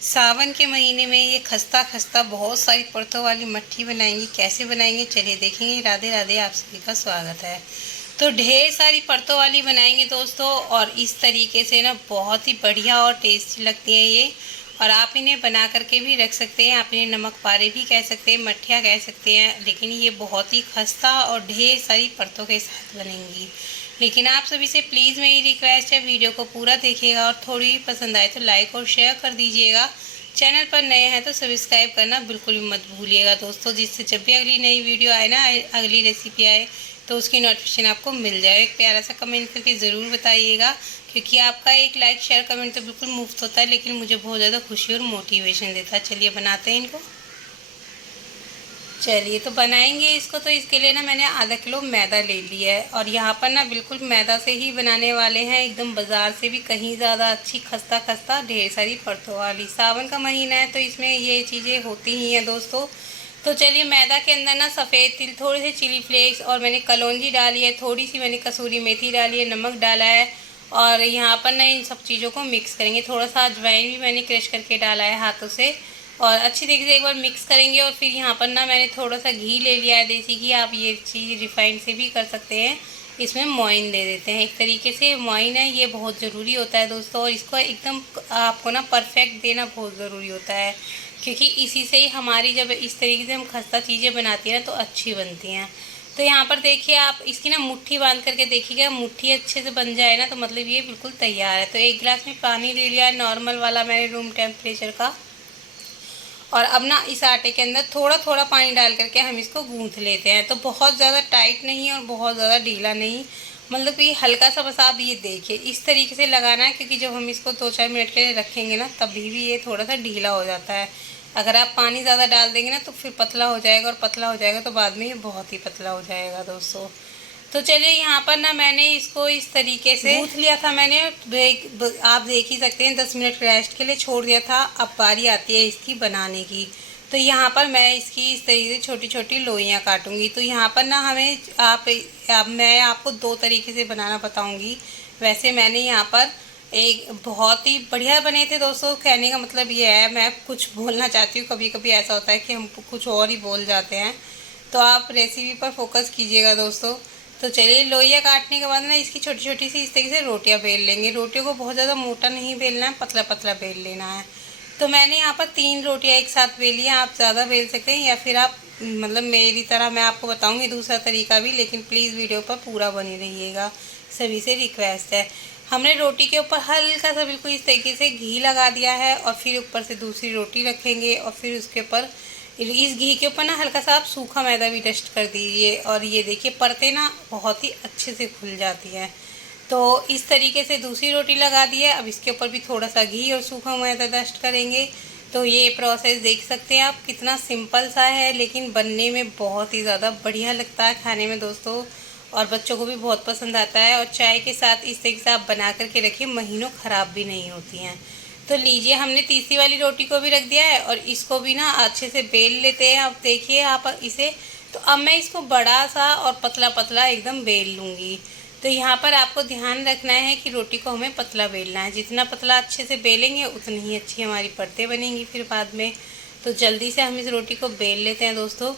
सावन के महीने में ये खस्ता खस्ता बहुत सारी परतों वाली मट्ठी बनाएंगे। कैसे बनाएंगे चलिए देखेंगे। राधे राधे, आप सभी का स्वागत है। तो ढेर सारी परतों वाली बनाएंगे दोस्तों, और इस तरीके से ना बहुत ही बढ़िया और टेस्टी लगती हैं ये। और आप इन्हें बना करके भी रख सकते हैं, आप इन्हें नमक पारे भी कह सकते हैं, मट्ठियाँ कह सकते हैं, लेकिन ये बहुत ही खस्ता और ढेर सारी परतों के साथ बनेंगी। लेकिन आप सभी से प्लीज़ मेरी रिक्वेस्ट है, वीडियो को पूरा देखिएगा और थोड़ी भी पसंद आए तो लाइक और शेयर कर दीजिएगा। चैनल पर नए हैं तो सब्सक्राइब करना बिल्कुल भी मत भूलिएगा दोस्तों, जिससे जब भी अगली नई वीडियो आए ना, अगली रेसिपी आए तो उसकी नोटिफिकेशन आपको मिल जाए। एक प्यारा सा कमेंट करके ज़रूर बताइएगा, क्योंकि आपका एक लाइक शेयर कमेंट तो बिल्कुल मुफ्त होता है, लेकिन मुझे बहुत ज़्यादा खुशी और मोटिवेशन देता है। चलिए बनाते हैं इनको। चलिए तो बनाएंगे इसको। तो इसके लिए ना मैंने आधा किलो मैदा ले लिया है, और यहाँ पर ना बिल्कुल मैदा से ही बनाने वाले हैं, एकदम बाज़ार से भी कहीं ज़्यादा अच्छी खस्ता खस्ता ढेर सारी परतों वाली। सावन का महीना है तो इसमें ये चीज़ें होती ही हैं दोस्तों। तो चलिए, मैदा के अंदर ना सफ़ेद तिल, थोड़ी सी चिली फ्लेक्स, और मैंने कलौंजी डाली है, थोड़ी सी मैंने कसूरी मेथी डाली है, नमक डाला है। और यहाँ पर ना इन सब चीज़ों को मिक्स करेंगे। थोड़ा सा अजवाइन भी मैंने क्रश करके डाला है हाथों से, और अच्छी तरीके से एक बार मिक्स करेंगे। और फिर यहाँ पर ना मैंने थोड़ा सा घी ले लिया है, देसी घी। आप ये चीज़ रिफाइंड से भी कर सकते हैं। इसमें मोइन दे देते हैं, एक तरीके से मोइन है, ये बहुत ज़रूरी होता है दोस्तों। और इसको एकदम आपको ना परफेक्ट देना बहुत ज़रूरी होता है, क्योंकि इसी से ही हमारी, जब इस तरीके से हम खस्ता चीज़ें बनाती हैं ना तो अच्छी बनती हैं। तो यहाँ पर देखिए, आप इसकी ना मुट्ठी बांध करके देखिएगा, मुट्ठी अच्छे से बन जाए ना तो मतलब ये बिल्कुल तैयार है। तो एक गिलास में पानी ले लिया है, नॉर्मल वाला मैंने, रूम टेम्परेचर का। और अब ना इस आटे के अंदर थोड़ा थोड़ा पानी डाल करके हम इसको गूंथ लेते हैं। तो बहुत ज़्यादा टाइट नहीं और बहुत ज़्यादा ढीला नहीं, मतलब कि हल्का सा, बस आप ये देखिए इस तरीके से लगाना है, क्योंकि जब हम इसको 2-4 मिनट के लिए रखेंगे ना तभी भी ये थोड़ा सा ढीला हो जाता है। अगर आप पानी ज़्यादा डाल देंगे ना तो फिर पतला हो जाएगा, और पतला हो जाएगा तो बाद में ये बहुत ही पतला हो जाएगा दोस्तों। तो चलिए, यहाँ पर ना मैंने इसको इस तरीके से गूँथ लिया था मैंने। आप देख ही सकते हैं, 10 मिनट रेस्ट के लिए छोड़ दिया था। अब बारी आती है इसकी बनाने की। तो यहाँ पर मैं इसकी इस तरीके से छोटी छोटी लोइयाँ काटूंगी। तो यहाँ पर ना हमें मैं आपको 2 तरीके से बनाना बताऊंगी। वैसे मैंने यहाँ पर एक बहुत ही बढ़िया बने थे दोस्तों। कहने का मतलब ये है, मैं कुछ बोलना चाहती हूँ, कभी कभी ऐसा होता है कि हम कुछ और ही बोल जाते हैं, तो आप रेसिपी पर फोकस कीजिएगा दोस्तों। तो चलिए, लोइयाँ काटने के बाद ना इसकी छोटी छोटी सी इस तरीके से रोटियाँ बेल लेंगे। रोटियों को बहुत ज़्यादा मोटा नहीं बेलना है, पतला पतला बेल लेना है। तो मैंने यहाँ पर 3 रोटियाँ एक साथ बेली हैं। आप ज़्यादा बेल सकते हैं, या फिर आप मतलब मेरी तरह, मैं आपको बताऊँगी दूसरा तरीका भी, लेकिन प्लीज़ वीडियो पर पूरा बने रहिएगा, सभी से रिक्वेस्ट है। हमने रोटी के ऊपर हल्का सा बिल्कुल इस तरीके से घी लगा दिया है, और फिर ऊपर से दूसरी रोटी रखेंगे, और फिर उसके ऊपर इस घी के ऊपर ना हल्का सा आप सूखा मैदा भी डस्ट कर दीजिए। और ये देखिए, परतें ना बहुत ही अच्छे से खुल जाती हैं। तो इस तरीके से दूसरी रोटी लगा दी है। अब इसके ऊपर भी थोड़ा सा घी और सूखा मैदा डस्ट करेंगे। तो ये प्रोसेस देख सकते हैं आप, कितना सिंपल सा है, लेकिन बनने में बहुत ही ज़्यादा बढ़िया लगता है खाने में दोस्तों। और बच्चों को भी बहुत पसंद आता है। और चाय के साथ इस तरीके से आप बना करके रखिए, महीनों ख़राब भी नहीं होती हैं। तो लीजिए, हमने तीसरी वाली रोटी को भी रख दिया है, और इसको भी ना अच्छे से बेल लेते हैं। अब देखिए आप इसे, तो अब मैं इसको बड़ा सा और पतला पतला एकदम बेल लूँगी। तो यहाँ पर आपको ध्यान रखना है कि रोटी को हमें पतला बेलना है। जितना पतला अच्छे से बेलेंगे उतनी ही अच्छी हमारी परतें बनेंगी फिर बाद में। तो जल्दी से हम इस रोटी को बेल लेते हैं दोस्तों।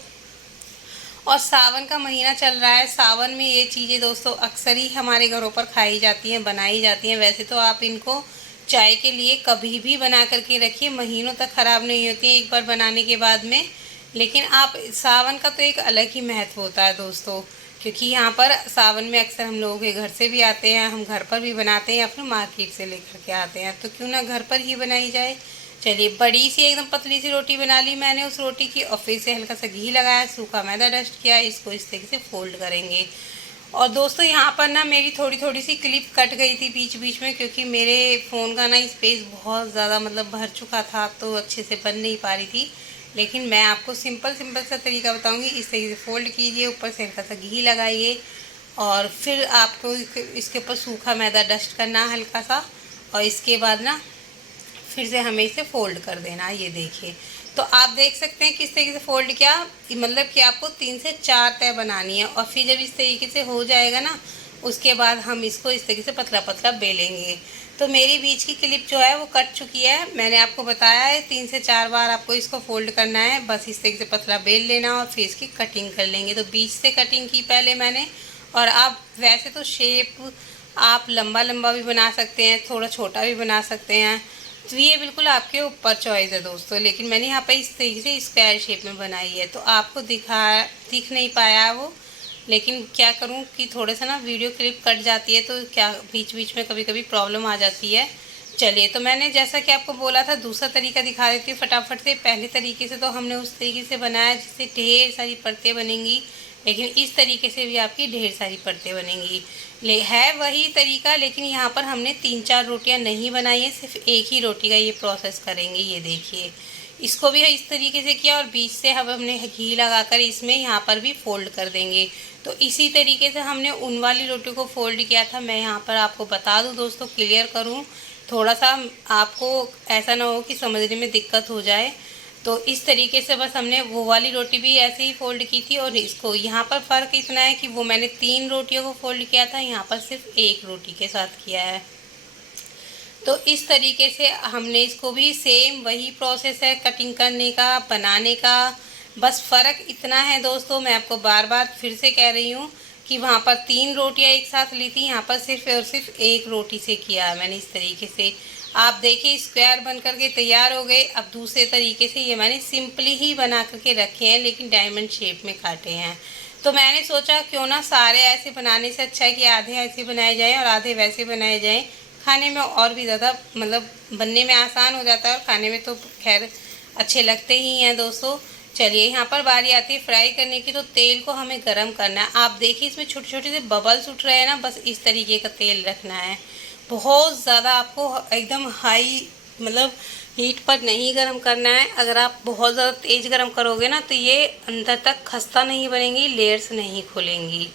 और सावन का महीना चल रहा है, सावन में ये चीज़ें दोस्तों अक्सर ही हमारे घरों पर खाई जाती हैं, बनाई जाती हैं। वैसे तो आप इनको चाय के लिए कभी भी बना करके रखिए, महीनों तक ख़राब नहीं होती है एक बार बनाने के बाद में। लेकिन आप, सावन का तो एक अलग ही महत्व होता है दोस्तों, क्योंकि यहाँ पर सावन में अक्सर हम लोगों के घर से भी आते हैं, हम घर पर भी बनाते हैं, या फिर मार्केट से लेकर के आते हैं। तो क्यों ना घर पर ही बनाई जाए। चलिए, बड़ी सी एकदम पतली सी रोटी बना ली मैंने उस रोटी की, और फिर से हल्का सा घी लगाया, सूखा मैदा डस्ट किया, इसको इस तरीके से फोल्ड करेंगे। और दोस्तों, यहाँ पर ना मेरी थोड़ी थोड़ी सी क्लिप कट गई थी बीच बीच में, क्योंकि मेरे फ़ोन का ना स्पेस बहुत ज़्यादा मतलब भर चुका था, तो अच्छे से बन नहीं पा रही थी। लेकिन मैं आपको सिंपल सिंपल सा तरीका बताऊंगी। इस तरीके से फोल्ड कीजिए, ऊपर से हल्का सा घी लगाइए, और फिर आपको इसके ऊपर सूखा मैदा डस्ट करना हल्का सा, और इसके बाद ना फिर से हमें इसे फोल्ड कर देना है। ये देखिए, तो आप देख सकते हैं किस तरीके से फोल्ड किया, मतलब कि आपको 3 से 4 तय बनानी है। और फिर जब इस तरीके से हो जाएगा ना, उसके बाद हम इसको इस तरीके से पतला पतला बेलेंगे। तो मेरी बीच की क्लिप जो है वो कट चुकी है। मैंने आपको बताया है 3 से 4 बार आपको इसको फोल्ड करना है। बस इस तरीके से पतला बेल लेना और फिर इसकी कटिंग कर लेंगे। तो बीच से कटिंग की पहले मैंने। और आप वैसे तो शेप आप लंबा लंबा भी बना सकते हैं, थोड़ा छोटा भी बना सकते हैं, तो ये बिल्कुल आपके ऊपर चॉइस है दोस्तों। लेकिन मैंने यहाँ पर इस तरीके से स्क्वायर शेप में बनाई है। तो आपको दिख नहीं पाया वो, लेकिन क्या करूँ कि थोड़ा सा ना वीडियो क्लिप कट जाती है, तो क्या बीच बीच में कभी कभी प्रॉब्लम आ जाती है। चलिए, तो मैंने जैसा कि आपको बोला था दूसरा तरीका दिखा देती हूँ फटाफट से। पहले तरीके से तो हमने उस तरीके से बनाया जिससे ढेर सारी परतें बनेंगी, लेकिन इस तरीके से भी आपकी ढेर सारी परतें बनेंगी। है वही तरीका, लेकिन यहाँ पर हमने 3-4 रोटियाँ नहीं बनाई है, सिर्फ एक ही रोटी का ये प्रोसेस करेंगे। ये देखिए, इसको भी इस तरीके से किया और बीच से अब हमने घी लगाकर इसमें यहाँ पर भी फोल्ड कर देंगे। तो इसी तरीके से हमने उन वाली रोटी को फोल्ड किया था। मैं यहाँ पर आपको बता दूँ दोस्तों, क्लियर करूँ थोड़ा सा, आपको ऐसा ना हो कि समझने में दिक्कत हो जाए। तो इस तरीके से बस हमने वो वाली रोटी भी ऐसे ही फोल्ड की थी। और इसको यहाँ पर फ़र्क इतना है कि वो मैंने 3 रोटियों को फोल्ड किया था, यहाँ पर सिर्फ एक रोटी के साथ किया है। तो इस तरीके से हमने इसको भी सेम वही प्रोसेस है कटिंग करने का, बनाने का। बस फ़र्क इतना है दोस्तों, मैं आपको बार बार फिर से कह रही हूँ कि वहाँ पर 3 रोटियाँ एक साथ ली थी, यहाँ पर सिर्फ और सिर्फ एक रोटी से किया है मैंने इस तरीके से। आप देखिए स्क्वायर बन करके तैयार हो गए। अब दूसरे तरीके से ये मैंने सिंपली ही बना करके रखे हैं, लेकिन डायमंड शेप में काटे हैं। तो मैंने सोचा क्यों ना सारे ऐसे बनाने से अच्छा है कि आधे ऐसे बनाए जाएँ और आधे वैसे बनाए जाएँ। खाने में और भी ज़्यादा मतलब बनने में आसान हो जाता है और खाने में तो खैर अच्छे लगते ही हैं दोस्तों। चलिए, यहाँ पर बारी आती है फ्राई करने की। तो तेल को हमें गरम करना है। आप देखिए इसमें छोटे छोटे से बबल्स उठ रहे हैं ना, बस इस तरीके का तेल रखना है। बहुत ज़्यादा आपको एकदम हाई मतलब हीट पर नहीं गरम करना है। अगर आप बहुत ज़्यादा तेज़ गरम करोगे ना तो ये अंदर तक खस्ता नहीं बनेंगी, लेयर्स नहीं खुलेंगी।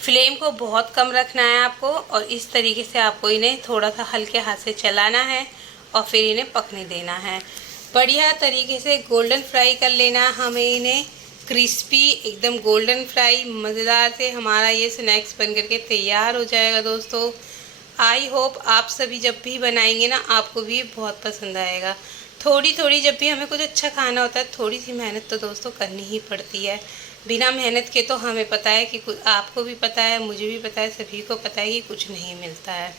फ्लेम को बहुत कम रखना है आपको और इस तरीके से आपको इन्हें थोड़ा सा हल्के हाथ से चलाना है और फिर इन्हें पकने देना है। बढ़िया तरीके से गोल्डन फ्राई कर लेना हमें इन्हें, क्रिस्पी एकदम गोल्डन फ्राई मज़ेदार से हमारा ये स्नैक्स बन करके तैयार हो जाएगा दोस्तों। आई होप आप सभी जब भी बनाएंगे ना आपको भी बहुत पसंद आएगा। थोड़ी थोड़ी जब भी हमें कुछ अच्छा खाना होता है, थोड़ी सी मेहनत तो दोस्तों करनी ही पड़ती है। बिना मेहनत के तो हमें पता है कि कुछ, आपको भी पता है, मुझे भी पता है, सभी को पता है कि कुछ नहीं मिलता है।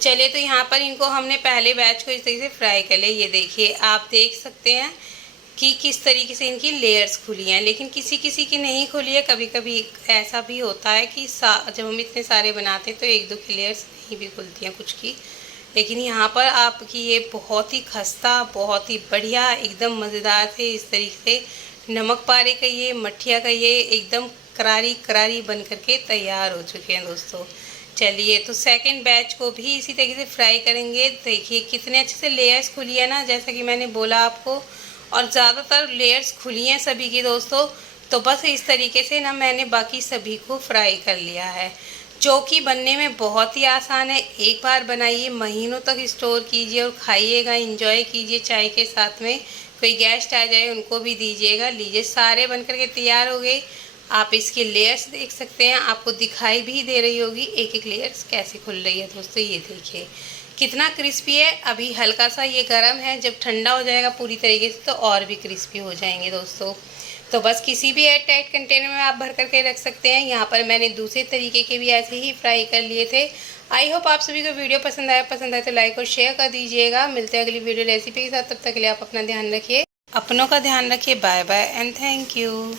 चलिए, तो यहाँ पर इनको हमने पहले बैच को इस तरीके से फ्राई कर लिया। ये देखिए, आप देख सकते हैं कि किस तरीके से इनकी लेयर्स खुली हैं, लेकिन किसी किसी की नहीं खुली है। कभी कभी ऐसा भी होता है कि जब हम इतने सारे बनाते हैं तो 1-2 की लेयर्स नहीं भी खुलती हैं कुछ की। लेकिन यहाँ पर आपकी ये बहुत ही खस्ता, बहुत ही बढ़िया एकदम मज़ेदार से इस तरीके से नमक पारे का ये मठिया का ये एकदम करारी करारी बन करके तैयार हो चुके हैं दोस्तों। चलिए, तो सेकंड बैच को भी इसी तरीके से फ्राई करेंगे। देखिए कितने अच्छे से लेयर्स खुली है ना, जैसा कि मैंने बोला आपको, और ज़्यादातर लेयर्स खुली हैं सभी की दोस्तों। तो बस इस तरीके से ना मैंने बाकी सभी को फ्राई कर लिया है, जो कि बनने में बहुत ही आसान है। एक बार बनाइए, महीनों तक स्टोर कीजिए और खाइएगा, इंजॉय कीजिए चाय के साथ में। कोई गेस्ट आ जाए उनको भी दीजिएगा। लीजिए, सारे बन करके तैयार हो गए। आप इसकी लेयर्स देख सकते हैं, आपको दिखाई भी दे रही होगी एक एक लेयर्स कैसे खुल रही है दोस्तों। ये देखिए कितना क्रिस्पी है। अभी हल्का सा ये गर्म है, जब ठंडा हो जाएगा पूरी तरीके से तो और भी क्रिस्पी हो जाएंगे दोस्तों। तो बस किसी भी एयर टाइट कंटेनर में आप भर करके रख सकते हैं। यहाँ पर मैंने दूसरे तरीके के भी ऐसे ही फ्राई कर लिए थे। आई होप आप सभी को वीडियो पसंद आए तो लाइक और शेयर कर दीजिएगा। मिलते हैं अगली वीडियो रेसिपी के साथ, तब तक के लिए आप अपना ध्यान रखिए, अपनों का ध्यान रखिए। Bye bye and thank you.